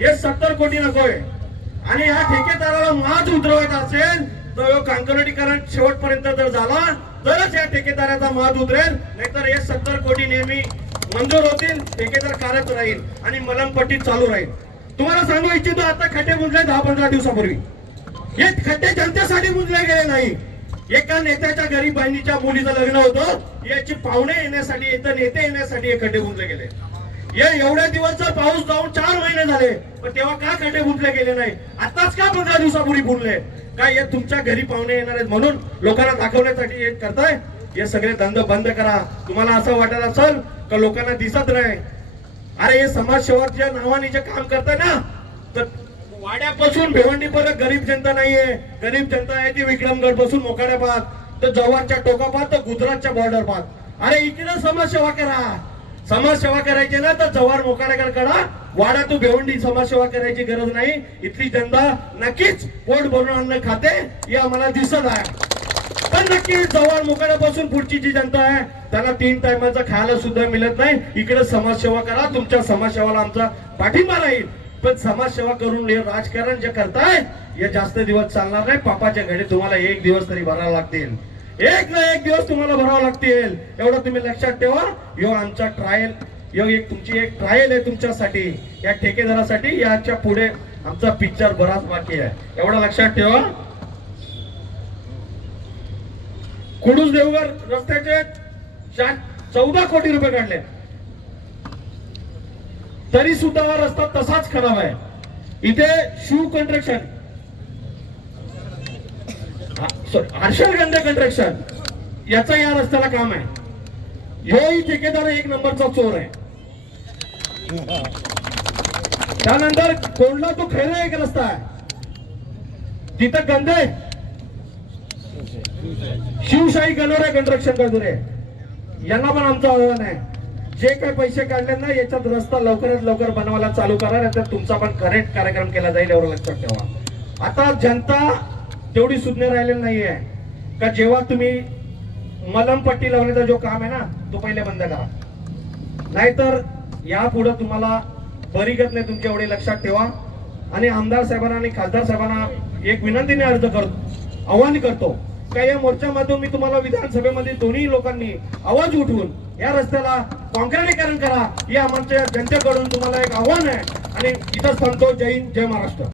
हे सत्तर कोटी नकोय. आणि या ठेकेदाराला माज उतरवायचा असेल तर कांकरटीकरण शेवटपर्यंत जर झाला तरच या ठेकेदाराचा माज उतरेल नाहीतर हे सत्तर कोटी नेहमी मंजूर होतील ठेकेदार कार्यरत राहील आणि मलमपट्टी चालू राहील. तुम्हाला सांगू इच्छितो आता खड्डे मुंजले दहा पंधरा दिवसापूर्वी. हे खड्डे जनतेसाठी मुंजले गेले नाही. एका नेत्याच्या घरी बहिणीच्या मुलीचं लग्न होतं याची पाहुणे येण्यासाठी इथं नेते येण्यासाठी हे खड्डे गुंजले गेले. या एवढ्या दिवस जर पाऊस जाऊन चार महिने झाले पण तेव्हा का खड्डे बुंजले गेले नाही? आताच का पंधरा दिवसापूर्वी बुंजले काय हे तुमच्या घरी पाहुणे येणार आहेत म्हणून लोकांना दाखवण्यासाठी हे करताय? हे सगळे धंदे बंद करा. तुम्हाला असं वाटत असेल का लोकांना दिसत नाही? अरे हे समाजसेवाच्या नावाने जे काम करताय ना तर वाड्यापासून भिवंडीपर्यंत गरीब जनता नाहीये. गरीब जनता आहे ती विक्रमगडपासून मोकाड्या पाहत तर जव्हारच्या टोका पाहत तर गुजरातच्या बॉर्डर पाहत अरे इकडे समाजसेवा करा. समाजसेवा करायची ना तर जव्हार मोकाड्याकडे करा वाडा तू भेवंडी समाजसेवा करायची गरज नाही. इथली जनता नक्कीच पोट भरून अन्न खाते हे आम्हाला दिसत आहे. पण नक्की जवळ मुकाड्यापासून पुढची जी जनता आहे त्यांना तीन टायमाचं खायला सुद्धा मिळत नाही. इकडे समाजसेवा करा तुमच्या समाजसेवाला आमचा पाठिंबा राहील. पण समाजसेवा करून राजकारण जे करताय हे जास्त दिवस चालणार नाही. पापाच्या घडी तुम्हाला एक दिवस तरी भरायला लागतील. एक ना एक दिवस तुम्हाला भरावं लागतील. एवढं तुम्ही लक्षात ठेवा. यो आमचा ट्रायल यो एक तुमची एक ट्रायल आहे तुमच्यासाठी. या ठेकेदारासाठी याच्यापुढे आमचा पिक्चर बराच बाकी आहे. एवढं लक्षात ठेवा. कुडूस देवघर रस्त्याचे चार- चौदा कोटी रुपये काढले. तरी सुद्धा हा रस्ता तसाच खराब आहे. इथे शू कंट्रक्शन हर्षल गंधे कंट्रक्शन याचा या रस्त्याला काम आहे. ह्योही ठेकेदार एक नंबरचा चोर आहे. त्यानंतर कोंडला तो खैरा एक रस्ता आहे. तिथं गंधे शिवशाही गणोरे कंट्रक्शन कंजुरे यांना पण आमचं आव्हान आहे. जे काही पैसे काढले ना याच्यात रस्ता लवकरात लवकर बनवायला चालू करा नाहीतर तुमचा पण करेक्ट कार्यक्रम केला जाईल एवढं लक्षात ठेवा. आता जनता तेवढी सुज्ञ राहिलेली नाही आहे का जेव्हा तुम्ही मलमपट्टी लावण्याचा जो काम आहे ना तो पहिले बंद करा. नाहीतर यापुढे तुम्हाला बरीगत नाही तुमच्या एवढे लक्षात ठेवा. आणि आमदार साहेबांना आणि खासदार साहेबांना एक विनंतीने अर्ज करतो आव्हान करतो. का या मोर्चामधून मी तुम्हाला विधानसभेमध्ये दोन्ही लोकांनी आवाज उठवून या रस्त्याला कॉन्क्रिटीकरण करा हे आमच्या जनतेकडून तुम्हाला एक आव्हान आहे. आणि इथं सांगतो जय हिंद जय महाराष्ट्र.